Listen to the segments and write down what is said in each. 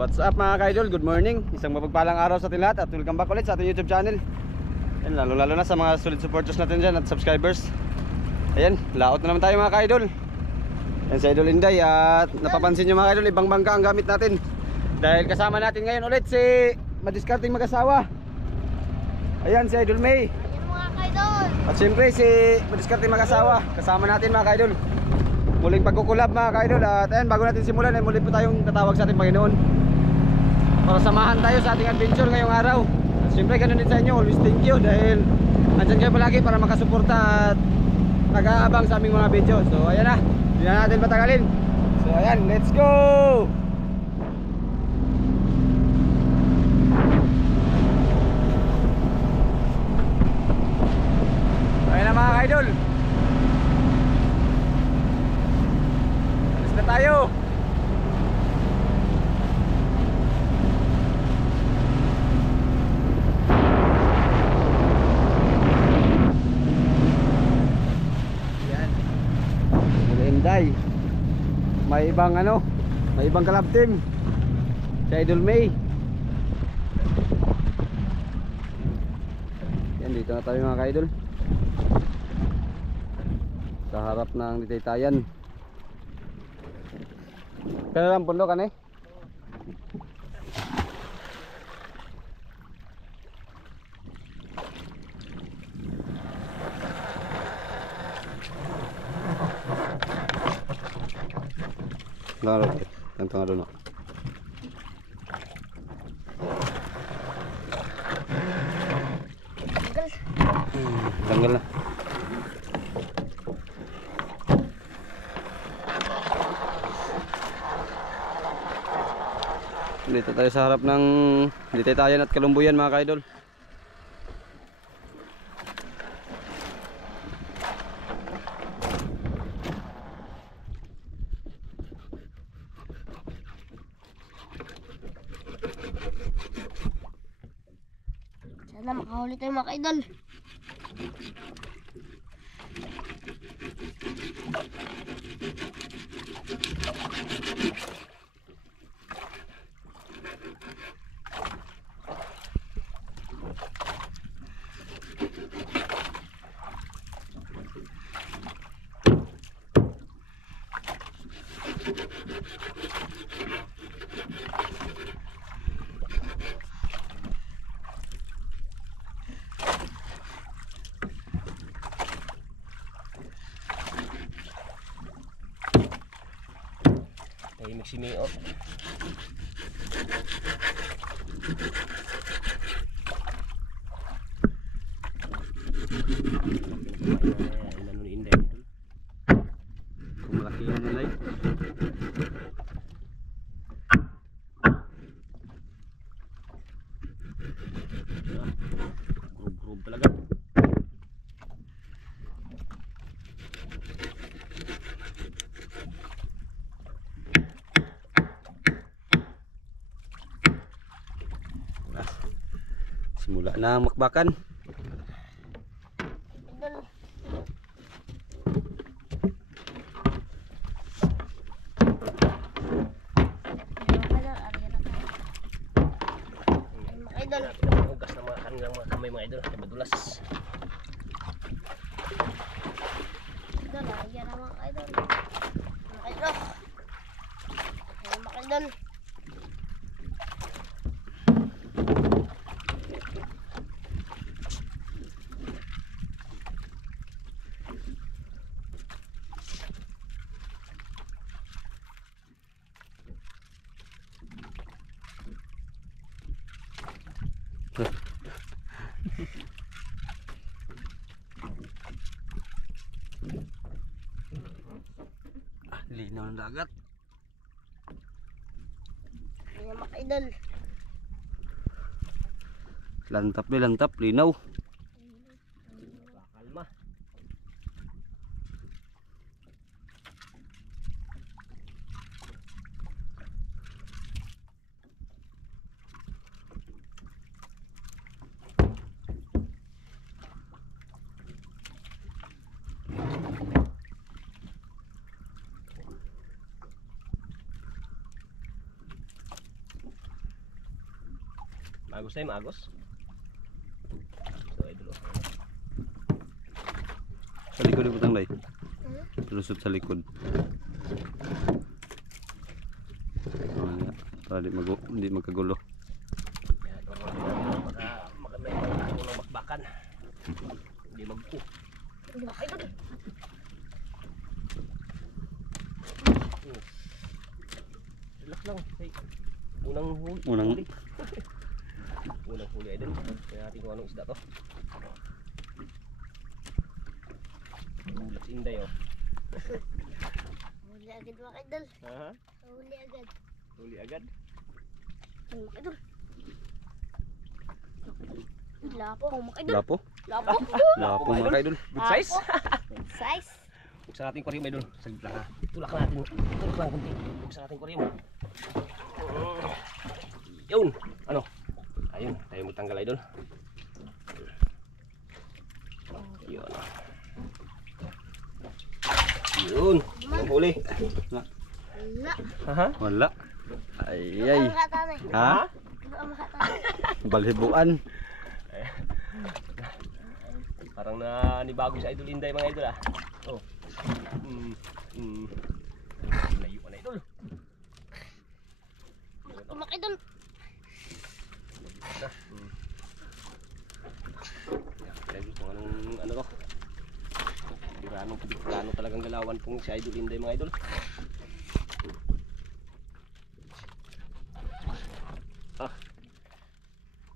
What's up mga ka-idol? Good morning. Isang mapagpalang araw sa ating lahat at welcome back ulit sa ating YouTube channel. Ayan, lalo na sa mga solid supporters natin dyan at subscribers. Ayan, laot na naman tayo mga ka-idol. Ayan si Idol Inday at napapansin nyo mga ka-idol, ibang bangka ang gamit natin. Dahil kasama natin ngayon ulit si madiskarting mag-asawa. Ayan si Idol May. Ayan mga ka-idol. At siyempre si madiskarting mag-asawa. Kasama natin mga ka-idol. Muling pagkukulab mga ka-idol. At ayan, bago natin simulan ay muli po tayong tatawag sa ating Panginoon para samahan tayo sa ating adventure ngayong araw. At siyempre ganun din sa inyo, always thank you dahil andyan kayo palagi para makasuporta at nag-aabang sa aming mga video. So ayan na, hindi na natin patagalin. So ayan, let's go! Ayan na mga ka-idol, alis na tayo. Inday, may ibang may ibang kalab team si Idol May. Yan, dito na tayo mga ka-idol sa harap ng Ditaytayan. Kaya lang pundo ka na Laro, ganito nga doon. Tanggal na. Dito tayo sa harap ng Ditaytayan at Kalumbuyan mga ka-idol. Sana makahuli tayo mga ka-idol. Tahimik si Mio. Ilan ni Inday? Kung malaki yan nila eh. Grub talaga. Simula na ang makbakan. Idol. Hugas ng mga kanilang mga kamay mga idol, kaya madulas. Idol, ayan na mga ka-idol. Mga ka-idol. Ayan mga ka-idol. Linaw ng dagat. Ayan mga ka-idol. Lantap, linaw. Kalma. Magos tayo, magos. So, idol. Sa likod yung butang day. Lusot sa likod. Para di magkagulo. Yan, may mga bakbakan. Hindi magpo. Laki idol. Relax lang. Hey. Unang huli. Unang huli idol. Kaya natin kung anong isda to. Bulat si Inday oh. Huli agad mga idol. Ha? Huli agad. Huli agad. Ay, mga idol. Lapo mga idol. Lapo. Lapo. Lapo mga kaidol. Good size. Good size. Buksan natin aquarium idol. Saglit lang ha. Tulak natin. Tulak lang kunti. Buksan natin aquarium. Yun. Ano? Ayun. Tayo mo tanggal idol. Yun. Yun. Ang huli. Wala. Haha. Wala. Ay Ano ay. ang katanay? Ha? Ano ang katanay? Balhibuan. Parang nanibago sa idol Inday mga idol ah. Oh. Layo ka na idol. Mga idol. Yan kung anong ano to. Pirano talagang galawan pong si idol Inday mga idol.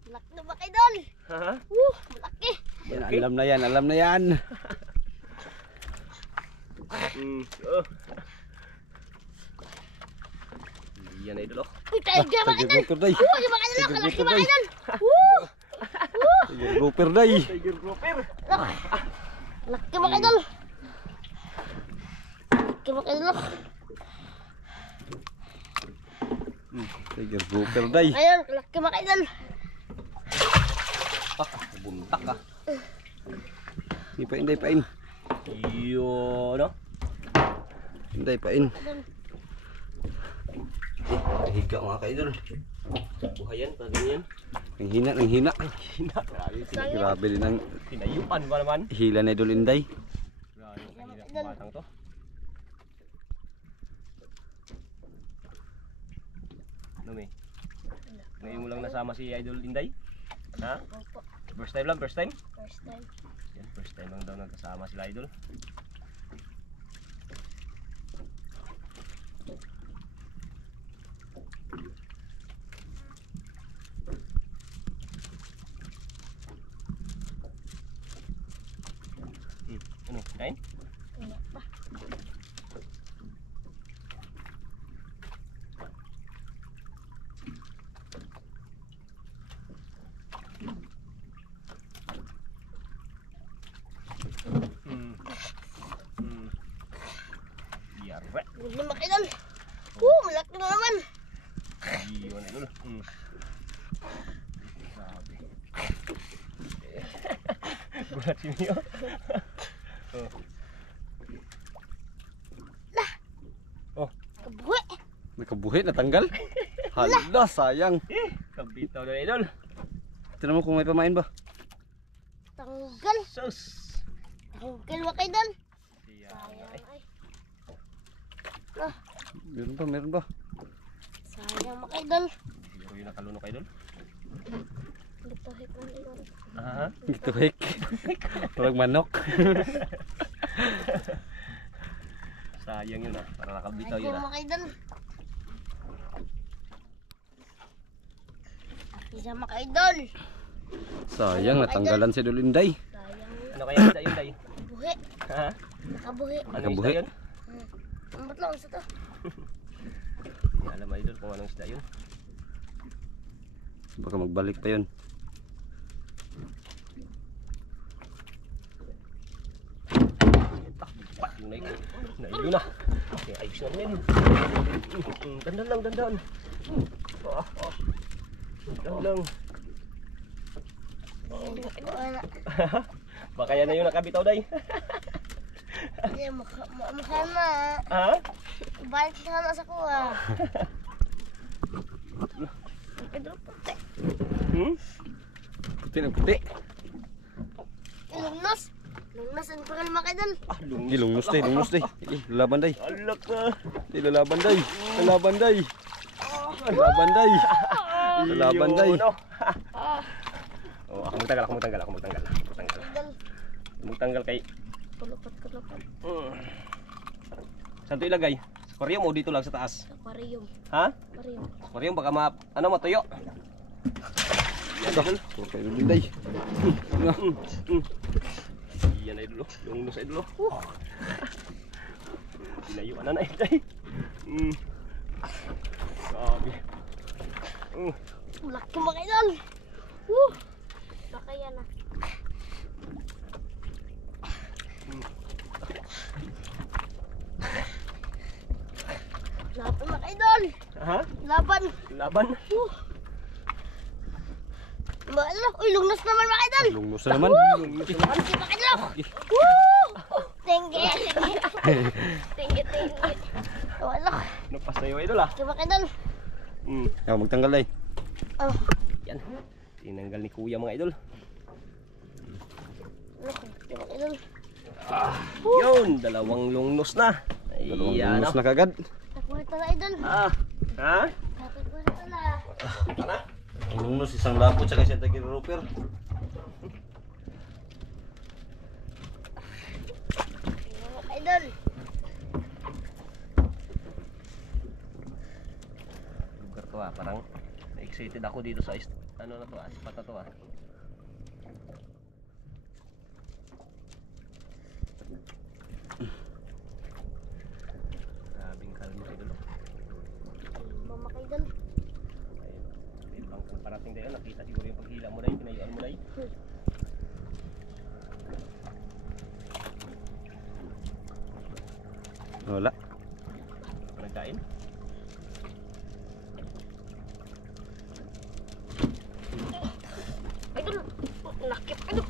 Malaki na mga idol. Haha. Malaki. Yan, alam na yan, alam na yan. Oh. Yan idol oh. Uy, tayo dyan mga idol. Tiger grouper day. Uy, mga idol. Tiger Malaki grouper mga day. idol. Tiger grouper day. Tiger grouper. Laki mga idol. Laki mga idol. Tiger grouper day. Ayun, laki mga idol. Buntak ah. Hindi pain. Yun no. Hindi pain. Higa mga kaidol. Buhayan pa ganyan. Ang hina. Hina. Grabe din ang Tinayuan ba naman? hila na idol Inday. Grabe ang hirap batang to. Ano may? Ngayon mo lang nasama si Idol Inday? Ha? Opo, First time lang, first time? first time. Yan, first time lang daw nagkasama sila Idol. Ano? Kain? Wala pa. Yare. Huli mga idol. Malaki na naman. Yun, Idol. Grabe. Gulat si Mio. Oh. Kabuhi. Nakabuhi natanggal. Hala sayang. Kabitaw na Idol. Tingnan mo kung may pamain ba. Tanggal. Sus. Tanggal mga idol. Sayang. Ay, Meron ba? sayang mga idol. Siguro yung nakalunok Idol. Lutuhit lang idol. Aha. Ito hek. Parang manok. Sayang yun ah. Para nakabitaw Ay, yun ah. mga idol. Isa mga idol. Sayang natanggalan si idol Inday. Sayang. Ano kaya isda yun Day? Buhi. Ha? Nakabuhi. Anong Nakabuhi? isda yun? Ambot lang sa to. Hindi alam Idol kung anong isda yun. Baka magbalik pa yun. Pat yung nailo na. Okay, ayos na rin. Dandan lang, dandan. Dandan lang. Wala. Baka yan na yung nakabitaw Day. Hindi, mukha na. Ha? Balik sana sa kuha. Idol puti. Puti na puti. Ilungnos. Lungnos ang pagal mga idol. Ah, lungs. Lungnos day, lungnos day. Lalaban day. Alak ka. Lalaban day. Lalaban day. Lalaban day. Lalaban day. Yun, no? Oh, ako magtanggal. Magtanggal kay. Kulupot. Saan to ilagay? Sa aquarium o dito lang sa taas? Aquarium. Ha? Aquarium. Sa aquarium baka matuyo. Ito. Okay, lulin day. Yan ay dulo. Yung nus ay dulo. Pinayuan na day. Sabi. Laki mga idol. Baka yan ah. Laban mga idol. Ha? Laban. Laban. Mga idol. Uy, lungnos naman mga idol. Lungnos na naman. Lungs naman. Sige mga idol. Woo! Tinggi. Tinggi. Wala. Napas tayo idol ah. Sige mga idol. Yan, magtanggal day. Oh. Yan. Tinanggal ni kuya mga idol. Sige mga idol. Yun, dalawang lungnos na. Dalawang Ayan, lungnos no? na kagad. Nakulit na idol. Ha? Nakulit na. Ang lungnos isang lapot sa kasi tagil roper. Mga idol. Lugar to ah, parang excited ako dito sa ano na to ah, spot na to ah. Grabing kalma idol. Mga idol. Ayun bang parating tayo, nakita siguro yung paghila mo na yun, pinayuan mo na yun. Wala. Nagkain? Idol. Nakip idol.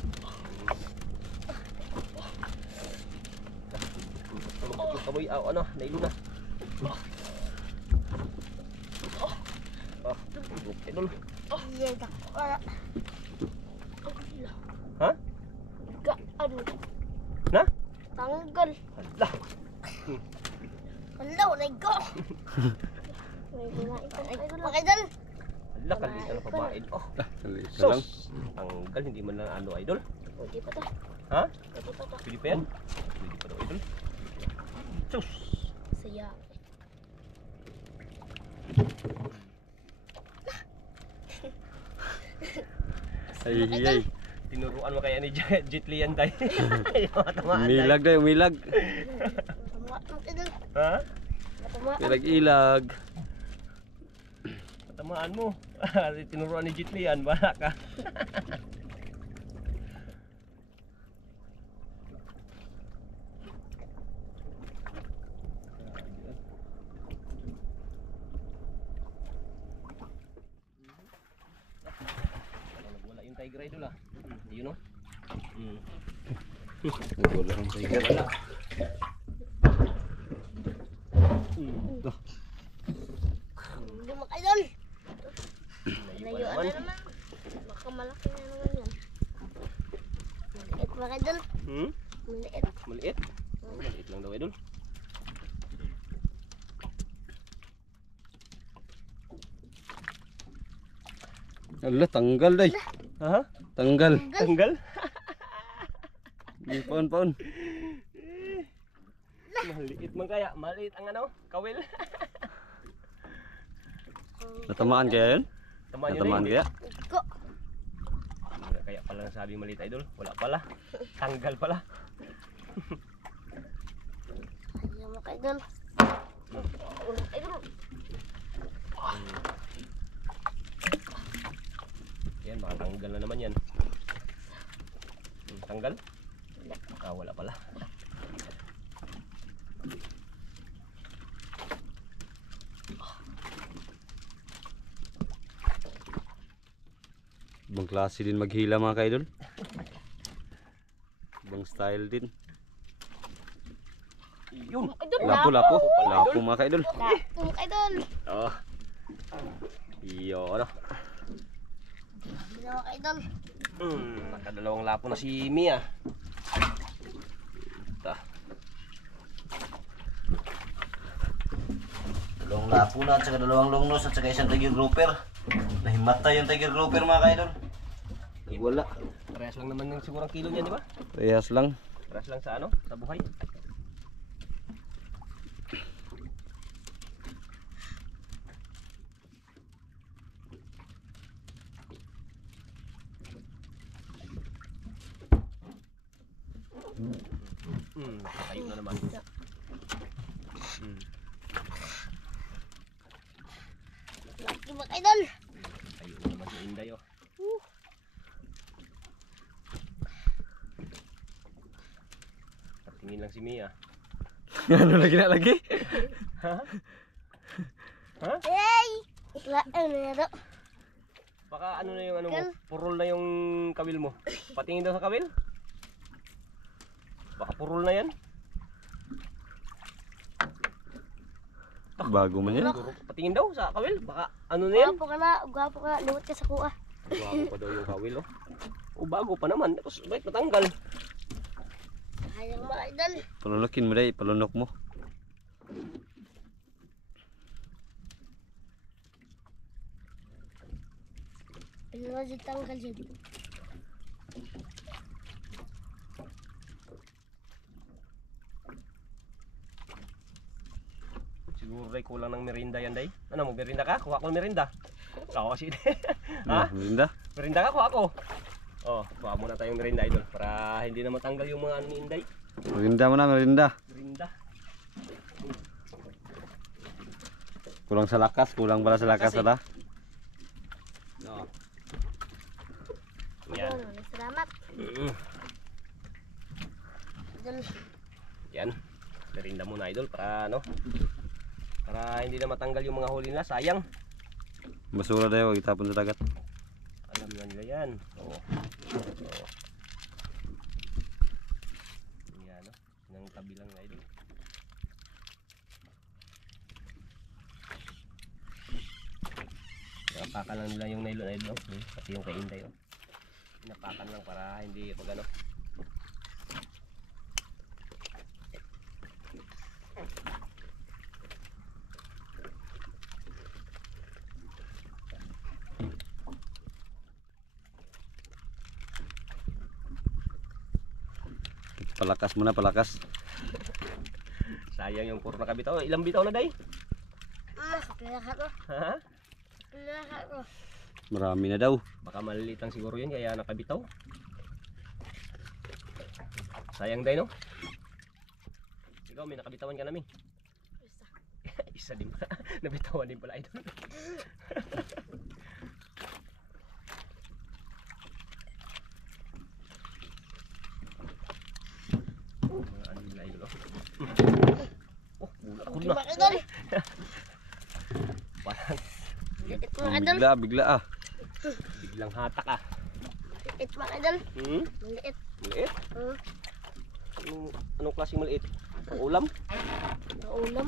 Tulog kamoy, ano, nailo na. Tulog idol. Iya, wala. Ha? Ano? Na? Tanggal. Hala. Hello, naigo. Mga idol. Hala, kalita na babae. Oh, Isa sus. lang. Tanggal, hindi man lang ano idol. Pwede pa to. Ha? Pwede pa to. Pwede pa yan? Pwede pa daw idol. Sus. Saya. Ay. Tinuruan mo kaya ni Jet Li yan tayo. Tamaan Umilag day, umilag. Mga idol. Ha? Matamaan. Ilag-ilag. Tamaan mo. Tinuruan ni Jet Li yan. Bahala ka. Wala yung tiger idol ah. Yun o. Wala ang tiger. Wala. Hindi mga idol. Layuan Layuan naman. na naman. Baka malaki na naman yan. Maliit mga idol. Maliit. Maliit? Maliit lang daw idol. Ala, tanggal day. Ha? Tanggal. Tanggal? Di paon. Maliit man kaya. Maliit ang ano? Kawil. Natamaan kaya yun? Tamaan yun Natamaan eh. kaya? Ko. Kaya pala nasabi maliit idol. Wala pala. Tanggal pala. Ayan mga idol. Idol. Yan, baka tanggal na naman yan. Tanggal? Ah, wala pala. Ibang klase din maghila mga kaidol. Ibang style din. Yun. Idol. Lapo. Lapo mga kaidol. Lapo mga idol. Oh. Iyo, ano? idol. Nakadalawang lapo na si Mia. Ito. Dalawang lapo na at saka dalawang longnos at saka isang tiger grouper. Nahimatay yung tiger grouper mga kaidol. Ay, wala. Parehas lang naman yung sigurang kilo niya, di ba? Rehas lang. Parehas lang sa ano? Sa buhay. Tayo na naman. Laki mga idol. Tayo na naman si Inday, oh. Tingin lang si Mia. Ano lagi na lagi? Ha? Hey! Ano na ito? Baka ano na yung ano mo? Kal. Purol na yung kawil mo. Patingin daw sa kawil? Baka purol na yan. Bago man yan. Patingin daw sa kawil. Baka ano na yan? Gwapo ka na. Luwat ka sa kuha. Bago pa daw yung kawil, oh. O bago pa naman. Tapos bakit matanggal? Sayang mga idol. Palunukin mo day, palunok mo. Pinuha si tanggal siya. Siguro day kulang ng merinda yan, day. Ano mo, merinda ka? Kuha ko ng merinda. Ako kasi. Ha? Linda. Merinda ka? Kuha ko. Oh, kuha muna tayong merinda, idol. Para hindi na matanggal yung mga ano ni Inday. Merinda mo na, merinda. Merinda. Kulang sa lakas, kulang pala sa lakas ala. No. Yan. Salamat. Idol. Yan. Merinda muna, idol, para ano? Para hindi na matanggal yung mga huli nila, sayang. Basura daw, wag itapon sa dagat. Alam na nila yan. Oo. Oo. Yan, no? Nang tabi lang na, idol. Napakan lang nila yung nylon, idol, no? Pati yung kay Inday, oh. Napakan lang para hindi pag ano. Palakas mo na, palakas. Sayang yung puro nakabitaw. Ilang bitaw na, day? Pinaka ko. Ha? Pinaka ko. Marami na daw. Baka maliliit lang siguro yun kaya nakabitaw. Sayang, day, no? Ikaw, may nakabitawan ka namin. Isa din pala. Nabitawan din pala, idol. Mga ano nila, idol, oh. Oh, bulat ko na. Mga idol. Parang Liit mga idol. Bigla, bigla ah. biglang hatak, ah. Liit mga idol. Hmm? Maliit. Maliit? Anong klaseng maliit? Ang ulam? Ulam.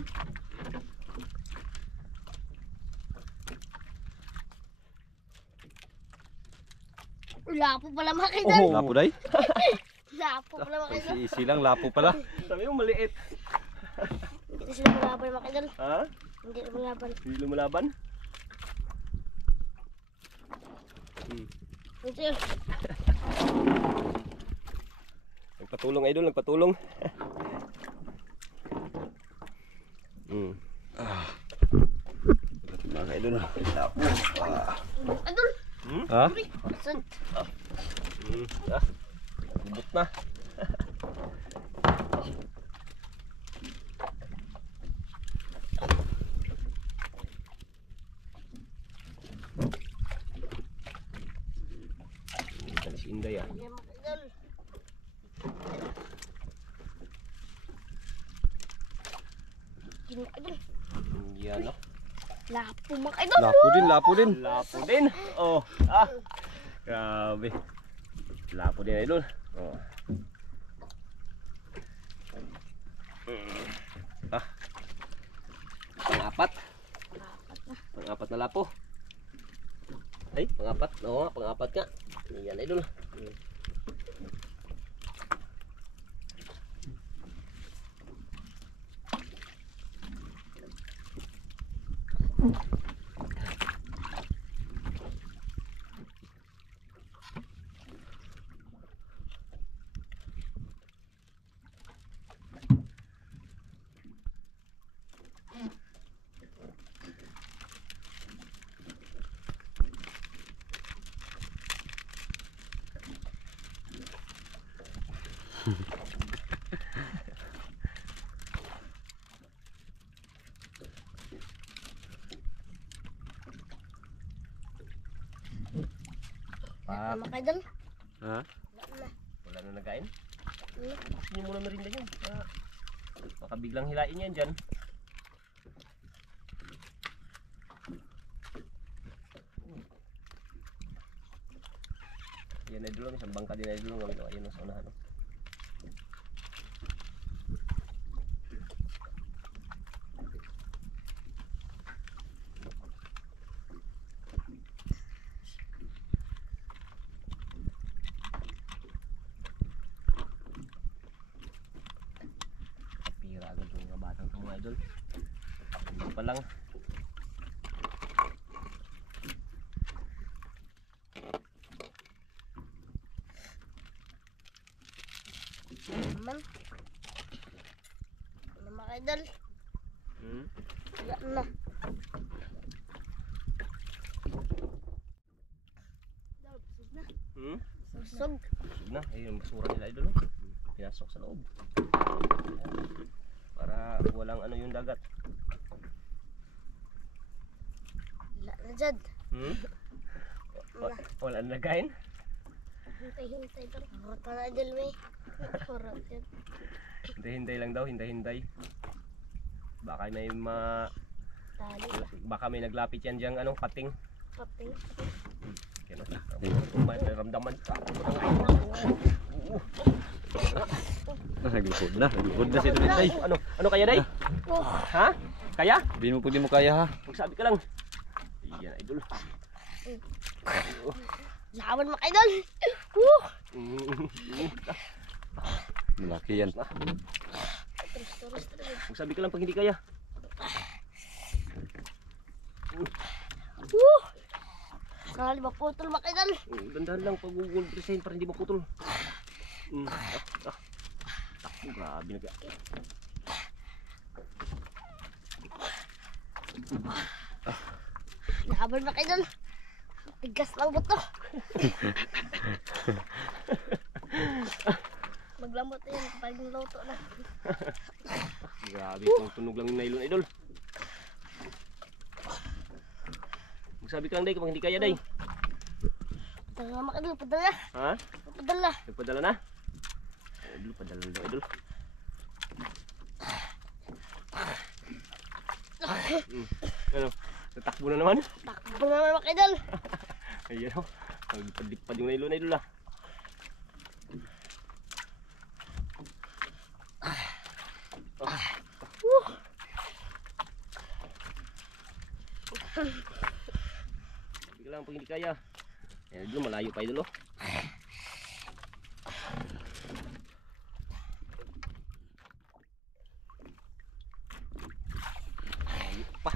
Lapo pala mga idol. Oh. Lapo day? Lapo pala mga idol. Easy lang, lapo pala. Sabi mo maliit. Hindi na sila malaban mga idol. Ha? Hindi na malaban. Hindi lumalaban? Ito yun. Nagpatulong, idol, nagpatulong. Mga idol. Lapo. Idol. Ha? Saan? Bubot na. Ito na si Inday, ah. Yan mga idol. Yan mga idol. Yan, no? Lapo mga idol. Lapo din, lapo din. Lapo din. Oh, grabe. Lapo din, idol. Oh. Pang-apat. Pang-apat na lapo. Ay, pang-apat. Oo nga, pang-apat nga. Yan idol. Wala na mga idol. Ha? Wala na. Wala na nagain. Wala. Hindi mo na merinda yan. Baka biglang hilain yan dyan. Yan ay dulong, isang bangka din ay dulong. Ayun sa unahan. Pira agad yung mga batang ito mga idol. Hindi pa lang. Naman. Wala mga idol. Wala na. Busog na. Busog. Busog na. Ayun yung basura nila idol. Pinasok sa loob. Para walang ano yung dagat. Wala na dyan. Wala na nagain. Hintay-hintay daw. Harot na idol may. Harot yan. Hintay-hintay lang daw, hintay-hintay. Baka may Tali. baka may naglapit yan diyang ano, pating. Paping. Kaya na. Ramdaman ka. Naglukod na. Naglukod na si Day. Ano kaya day? Ha? Kaya? Di mo kaya ha. Magsabi ka lang. Iyan idol. Lawan mga idol. Woo! Malaki yan. Terus. Magsabi ka lang pag hindi kaya. Woo! Nakali ba putol mga idol? Dandahan lang pag gugulbrisahin para hindi maputol. Takbo, grabe na. Laban mga idol. Tigas lang buto. Maglambot yun kapag luto na. Grabe, kung tunog lang yung nylon idol. Magsabi ka lang day kapag hindi kaya day. Padala mga idol, padala. Ha? Padala. Nagpadala na? Idol, padala na daw idol. Ano? Natakbo na naman? Takbo naman mga idol. Ayan o. Nagpadipad yung nylon idol ah. Hindi lang pag hindi kaya. Ayan idol, malayo pa idol oh. Malayo pa.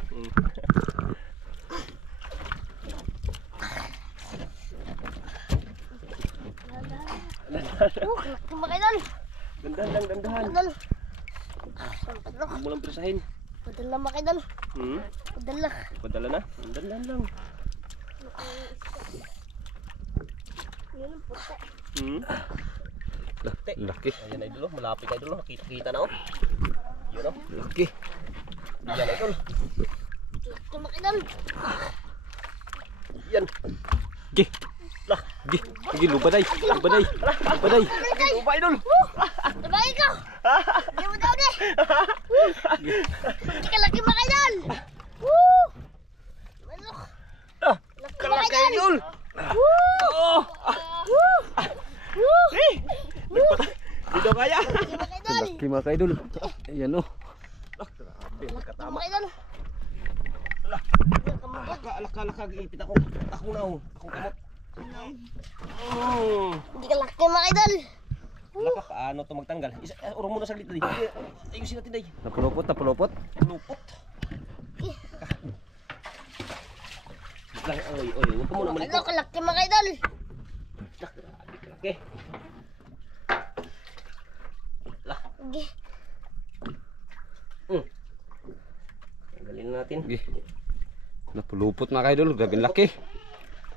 Kalaki mga idol. Dandahan lang, dandahan. Idol. Huwag mo lang presahin. Padala mga idol. Padala. Padala na. Dandahan lang. Yun ang puti. Laki. Ayan idol oh, malapit idol oh. Nakita-kita na oh. Yun oh. Laki. Yan idol. Kalaki mga idol. Yan. Gi. Gi. Gi, lubaday. Lubaday. Lubaday. Lupa idol. Diba ikaw? Hindi mo daw eh. Kalaki mga idol. Woo! Manok. Laki mga Kalaki idol. idol. Woo! Woo! Woo! Hindi daw kaya. Laki mga idol. Laki mga kaidol. Ayan o. Grabe, Laki magkatama. mga idol. Alaka, ipit ako. Ako na oh. Ako kamot. Hindi ka laki mga idol. Laka, paano to magtanggal? Urong muna saglit day. Ayusin natin day. Napulupot, napulupot. Lupot. Lang, oy, huwag ka muna Ano malikot. ka laki mga idol. Grabe ka laki. Sige. Tanggalin na natin. Sige. Napulupot mga idol, grabe laki.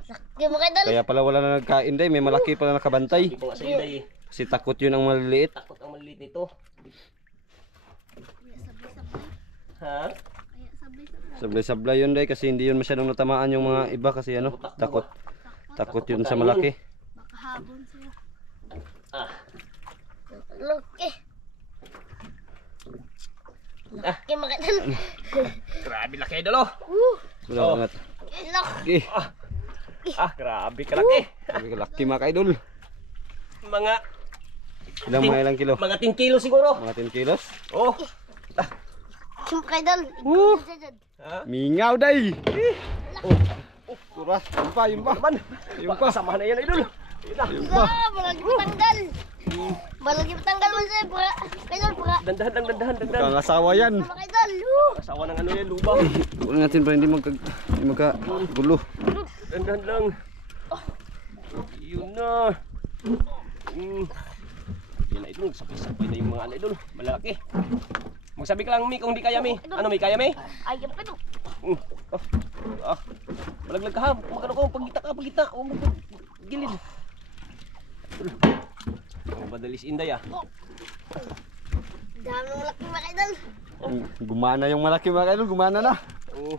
Laki mga idol. Kaya pala wala na nagkain day, may malaki pala nakabantay. Hindi ko nga sa inday eh. Kasi takot yun ang maliliit. Takot ang maliliit nito. Ha? Sablay-sablay yun day kasi hindi yun masyadong natamaan yung mga iba kasi ano, takot. Takot yun sa malaki. Makahabon sila. Ah. Laki. Laki mga idol. Grabe laki idol oh. Wala Oh. angat. Laki. Sige. Grabe ka laki. Grabe ka laki mga idol. Mga Ilang kilo? mga 10 kilo siguro. Mga 10 kilos? Oh. Mga idol. Ha? Mingaw day. Kura, yun pa. Naman. Yun pa. Samahan na yan idol. Yun na. Yun pa. Balagi matanggal. Balagi matanggal mo siya. Idol, para. Dandahan lang, dandahan. Kangasawa yan. Mga idol. Asawa ng ano yan, lubaw. Kunin natin para hindi magkagulo. Dandahan lang. Yun na. Yan na idol, sabay-sabay na yung mga ano idol. Malaki. Magsabi ka lang Mi kung di kaya Mi. Ano Mi, kaya Mi? Ayun pa ito. Malaglag ka ha. Magkano ko, pagita. Huwag mo gilid. Ang badalis inday ah. Dami ng laki mga idol. Gumana yung malaki mga idol, gumana na. Oh,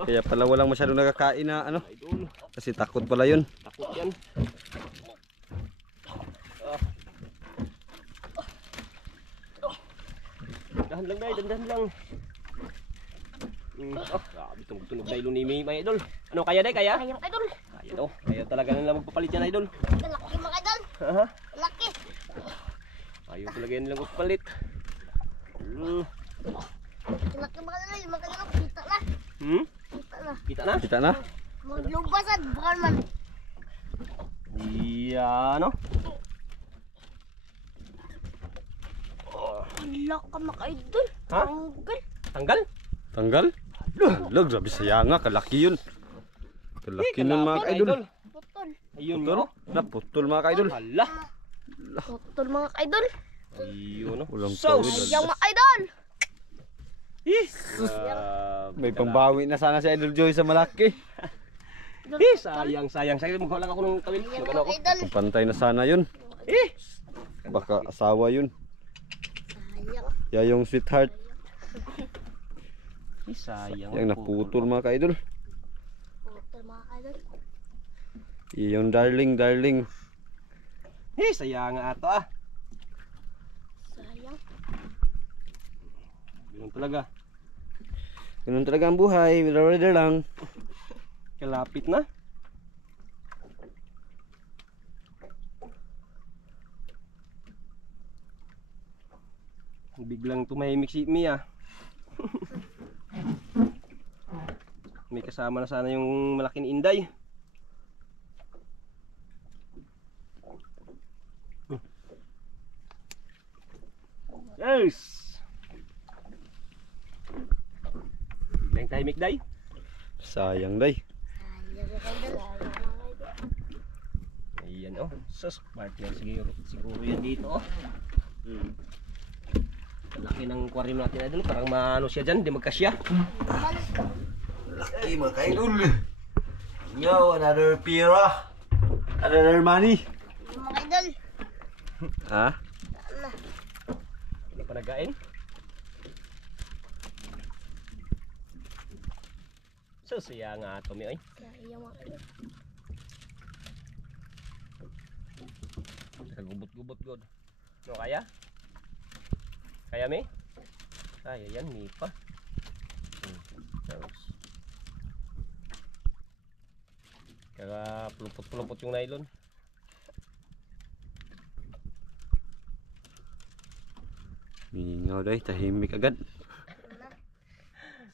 Kaya pala walang masyadong nakakain na ano. idol. Kasi takot pala yun. Takot yan. Dahan lang dahil, dandahan lang. Grabe itong tunog na ilong ni Mi, mga idol. Ano, kaya day, kaya? Ayun idol. Kaya daw, kaya talaga nila magpapalit yan, idol. Laki mga idol. Ha? Laki. Ayaw talaga yan nila magpapalit. Laki mga idol. Yung mga idol. Kita na. Kita na. Kita na? Kita na? Maglubasan. Bukan man. Iya, no? Laki mga idol. Ha? Tanggal. Tanggal? Tanggal? Lag, grabe sayanga, kalaki yun. Kalaki nun mga idol. Putol. Ayun, Putol? no? Naputol mga idol. Hala. Putol mga idol. Ayun, no? Walang Sauce. tawid. Sayang mga idol. May pambawi na sana si Idol Joy sa malaki. Sayang. Sayang, mukha lang ako ng tawil. Sayang Magano ako? mga idol. Pantay na sana yun. Baka asawa yun. Sayang. Yayong sweetheart. Sayang. Yang naputol mga ka-idol. Putol mga idol. Yung darling. Sayang nga ato ah. Sayang. Ganun talaga. Ganun talaga ang buhay. Rider lang. Kalapit na. Biglang tumahimik si Mia. May kasama na sana yung malaking inday. Yes. Biglang tahimik day. Sayang day. Sayang mga idol. Ayan oh, sus, partner siguro yan dito oh. Laki ng aquarium natin idol, parang maano siya dyan, di magkasya. Laki mga kaidol. Yo, another pira. Another money. Mga idol. Ha? Hindi pa nagain. Susaya nga ito mi oy. Sayang mga idol. Gubot-gubot god. No kaya? Kaya mi? Kaya yan mi pa. Tapos. Kaya pulupot-pulupot yung nylon. Mingaw day, tahimik agad.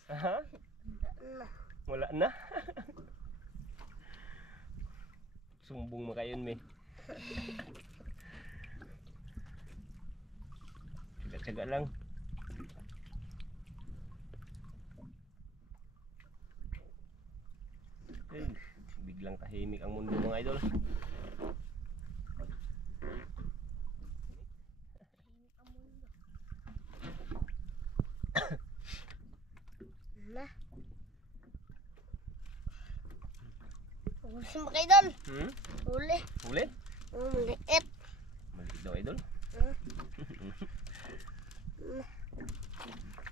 Aha. Wala na. Sumbong mo kayo me. Tsaga-tsaga lang. Ay, biglang tahimik ang mundo mga idol. Na. Gusto mo kayo doon? Huli. Huli? Maliit. Maliit daw idol.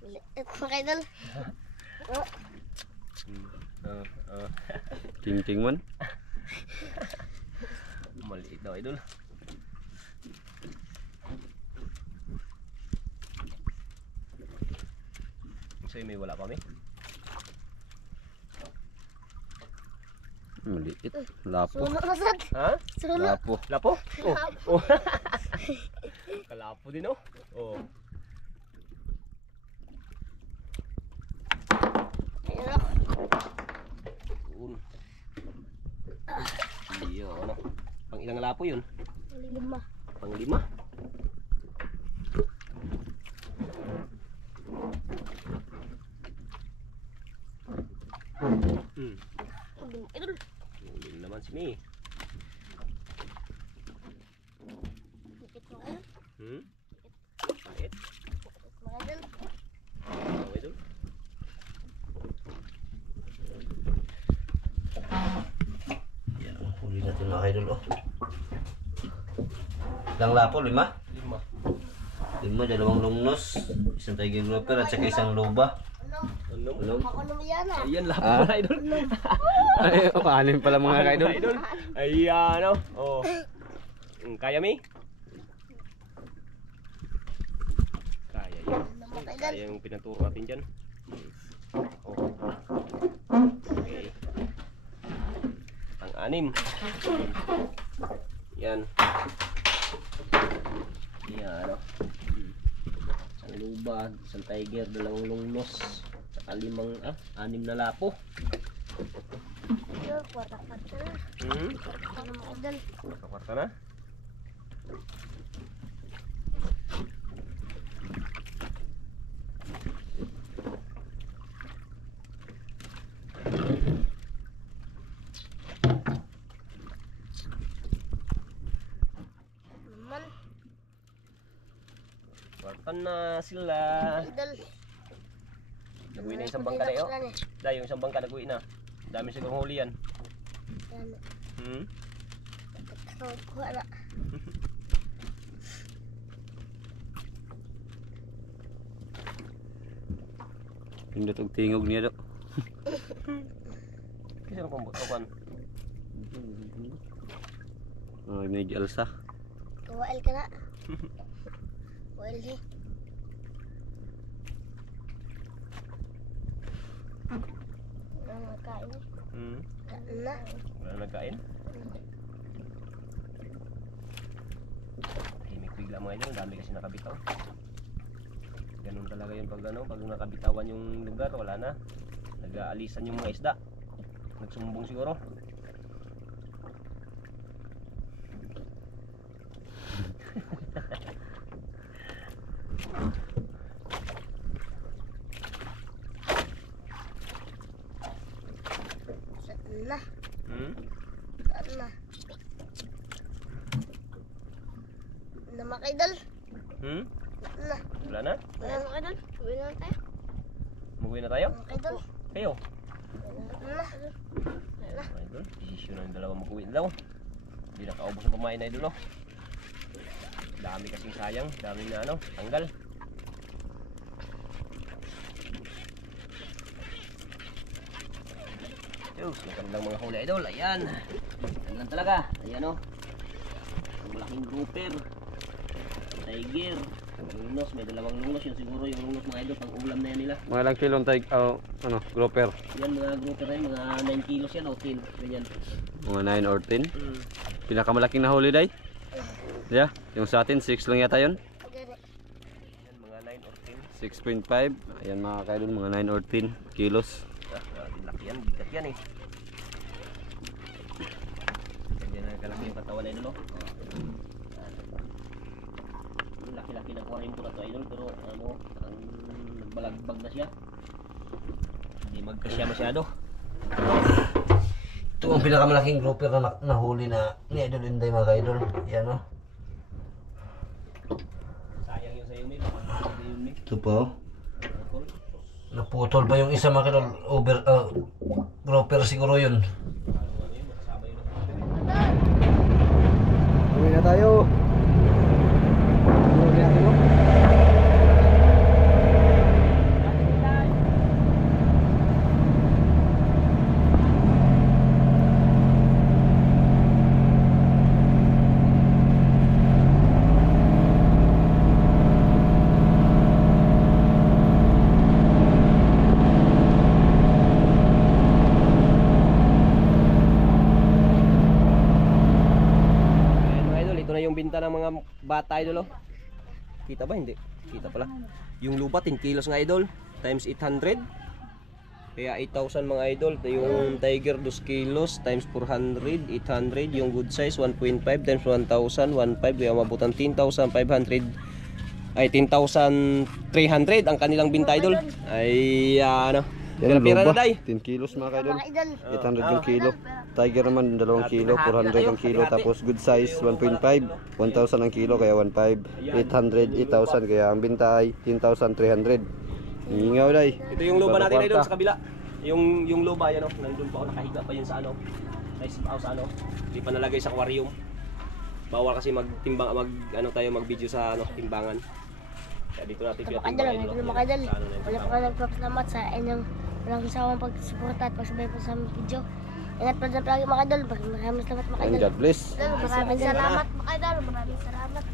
Maliit mo kayo doon. King man. Maliit daw idol. So may wala pa may? Maliit. Lapo. Suno na sad. Ha? Suno. Lapo. Lapo? Oh. Kalapo din oh. Oh. Ayun ako. Yun. Iyo, ano? Pang ilang lapo yun? 5. Pang 5? Idol. Huli naman si Mi. Dikit mo kayo. Maliit. Dikit mo kayo doon. Oh, idol. Yan ang huli natin mga idol. Oh. Ilang lapo? 5? 5. 5, 2 lungnos, isang tiger grouper at saka isang loba. Ano? Ano? Ako naman yan ah. Ayan, lapo na idol. Ay, anim pala mga idol. Idol. Ayan, oh. Oh. Kaya Mi? Kaya yun. Ano mo kayo doon? Kaya yung pinaturo natin dyan. Oh. Okay. Ang 6. Yan. Yan, oh. Isang luba, isang tiger, 2 lungnos, saka 6 na lapo. Idol, kwarta-kwarta na. Ano mo kayo doon? Kwarta na. Naman. Kwarta na sila. Idol. Nagawin na isang bangka na yun. Dahil yung isang bangka nagawin na. Dami sigurong huli yan. Yan. Kuha na. Pindot og tingog niya do. Kasi ano pang butukan? Ay, medyo alsa. Kuwail ka na. Kuwail eh. Ano nagkain eh? Kain na. Wala nagkain? Himik bigla mga idol. Ang dami kasi nakabitaw. Ganun talaga yung pag nakabitawan yung lugar, wala na. Nag-aalisan yung mga isda. Nagsumbong siguro. Saan na? Saan na? Nama kayo dal? Na. Wala na? Nama kayo dal? Uwi na tayo. Mag-uwi na tayo? Nama kayo dal? Kayo? Na. Idol, desisyon na yung dalawa mag-uwi na daw. Hindi nakaubos ang pamain na idol, oh. Dami kasing sayang, dami na tanggal. Diyos, magandang mga huli idol, ayan. Ayan lang talaga, ayan oh. Ang malaking grouper, tiger, lungnos, may 2 lungnos, yun siguro yung lungnos mga idol, pang ulam na yan nila. Mga ilang kilong grouper. Yan mga grouper na yun, mga 9 kilos yan o 10, ganyan. Mga 9 or 10. Pinakamalaking nahuli day. Yeah, yung sa atin 6 lang yata yun. Yan mga 9 or 6.5. 10. Ayan mga kaidol, mga 9 or 10 kilos. Laki yan, bigat yan eh. Ganyan na yung katawan idol oh. Laki-laki ng 40 na to idol, pero ano, ang nagbalagbag na siya. Hindi magkasya masyado. Ito ang pinakamalaking grouper na nahuli na ni Idol Inday mga ka-idol. Yan o. Sayang yung sayo may baka yun may. Ito po. Naputol pa yung isa mga ka-idol. Grouper siguro yun. Uwi na tayo. Uwi natin mo. Binta ng mga bata idol oh. Kita ba? Hindi. Kita pala. Yung lupa 10 kilos nga idol times 800. Kaya 8,000 mga idol. Yung tiger 2 kilos times 400, 800. Yung good size 1.5 times 1,000, 1.5. Kaya mabutan 10,500. Ay 10,300 ang kanilang binta idol. Ay ano. Yan ang Pira na lupa. day. 10 kilos mga ka-idol. Mga idol. 800 yung kilo. Tiger naman 2 kilo, 400 ang kilo. Tapos good size 1.5, 1,000 ang kilo kaya 1.5, 800, 8,000 kaya ang binta ay 10,300. Ingaw day. Ito yung luba natin idol sa kabila. Yung luba yan oh, nandun pa ako nakahiga pa yun sa ano. Sa ano. Hindi pa nalagay sa aquarium. Bawal kasi magtimbang mag-video sa ano, timbangan. Kaya dito natin siya Mga idol, mga idol. Wala pa ka nagpapasalamat sa inyong walang sawang pagsuporta at pagsabay po sa aming video. Ingat pa dyan palagi mga idol. Maraming salamat mga idol. And God bless. Maraming salamat mga idol. Maraming salamat.